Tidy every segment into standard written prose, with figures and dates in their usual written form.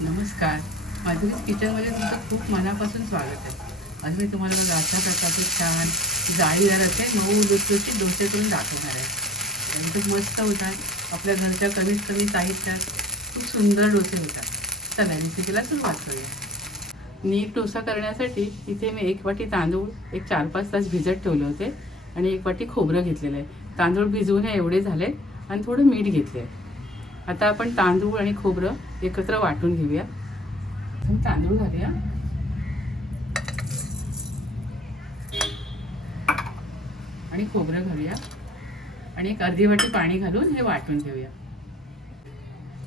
नमस्कार. माधुरीज किचनमध्ये तुमचं खूप मनापासून स्वागत आहे. आज मी तुम्हाला बघा अशा प्रकारचे छान जाळीदार असे मऊ लुसलुशीत डोसे करून दाखवणार आहे. आणि खूप मस्त होतात. आपल्या घरच्या कमीत कमी साहित्यात खूप सुंदर डोसे होतात. चला रेसिपीला सुरुवात करूया. नीट डोसा करण्यासाठी इथे मी 1 वाटी तांदूळ एक 4-5 तास भिजत ठेवले होते आणि 1 वाटी खोबरं घेतलेलं आहे. तांदूळ भिजवून हे एवढे झाले आणि थोडं मीठ घेतले. आता आपण तांदूळ आणि खोबरं एकत्र वाटून घेऊया. तांदूळ घालूया आणि खोबरं घालूया आणि एक अर्धी वाटी पाणी घालून हे वाटून घेऊया.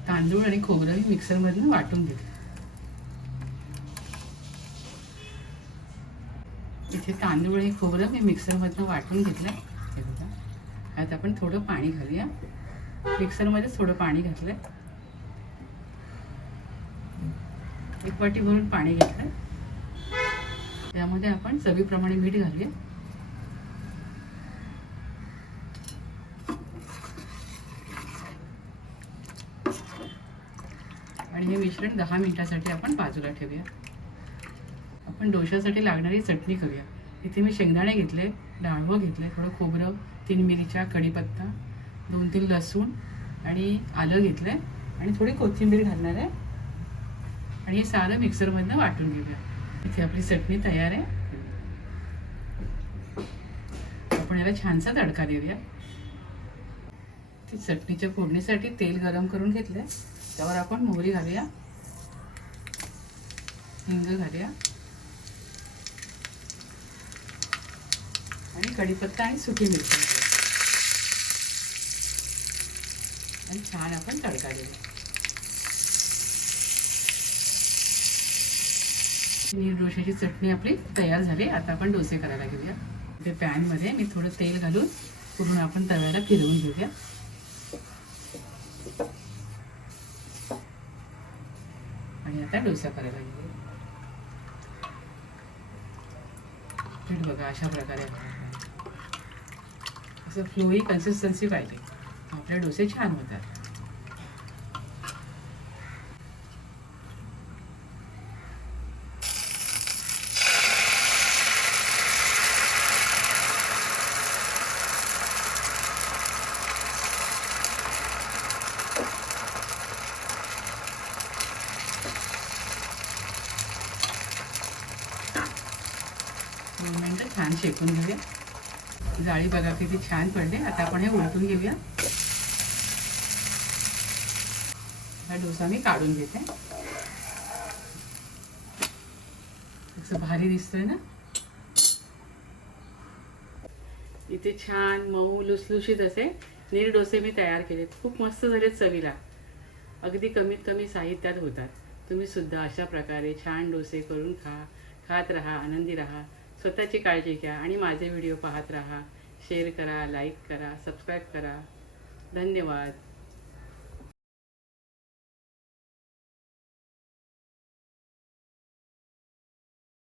तांदूळ आणि खोबरं हे मिक्सरमधून वाटून घेऊ. इथे तांदूळ आणि खोबरं मी मिक्सरमधून वाटून घेतलं. हे बघा. आता आपण थोडं पाणी घालूया. मिक्सरमध्ये थोडं पाणी घातलं. 1 वाटी भरून पाणी घेतलं. त्यामध्ये आपण चवीप्रमाणे मीठ घालूया. आणि हे मिश्रण 10 मिनिटांसाठी आपण बाजूला ठेवूया. आपण डोशासाठी लागणारी चटणी करूया. इथे मी शेंगदाणे घेतले, डाळवं घेतले, थोडं खोबरं, 3 मिरच्या, कढीपत्ता, 2-3 लसूण आणि आलं घेतलंय आणि थोडी कोथिंबीर घालणार आहे. आणि हे सारं मिक्सरमधनं वाटून घेऊया. इथे आपली चटणी तयार आहे. आपण याला छानसा तडका देऊया. ती चटणीच्या फोडणीसाठी तेल गरम करून घेतलंय. त्यावर आपण मोहरी घालूया, हिंग घालूया आणि कढीपत्ता आणि सुकी मिरची घालूया आणि छान आपण तडका देऊया. नीर डोशाची चटणी आपली तयार झाली. आता आपण डोसे करायला घेऊया. ते पॅनमध्ये मी थोडं तेल घालून पूर्ण आपण तव्याला फिरवून घेऊया. आणि आता डोसा करायला घेऊया. पीठ बघा अशा प्रकारे असं फ्लोई कन्सिस्टन्सी पाहिजे. आपले डोसे छान होतात. दोन मिनिटं छान शेकून घेऊया. जाळी बघा किती छान पडले. आता आपण हे उलटून घेऊया. हा डोसा मी काढून घेते. असं भारी दिसतोय ना. इथे छान मऊ लुसलुशीत असे नीर डोसे मी तयार केलेत. खूप मस्त झालेत चवीला. अगदी कमीत कमी साहित्यात होतात. तुम्ही सुद्धा अशा प्रकारे छान डोसे करून खात राहा, आनंदी राहा. स्वतःची काळजी घ्या आणि माझे व्हिडिओ पाहत राहा. शेअर करा, लाईक करा, सबस्क्राईब करा. धन्यवाद.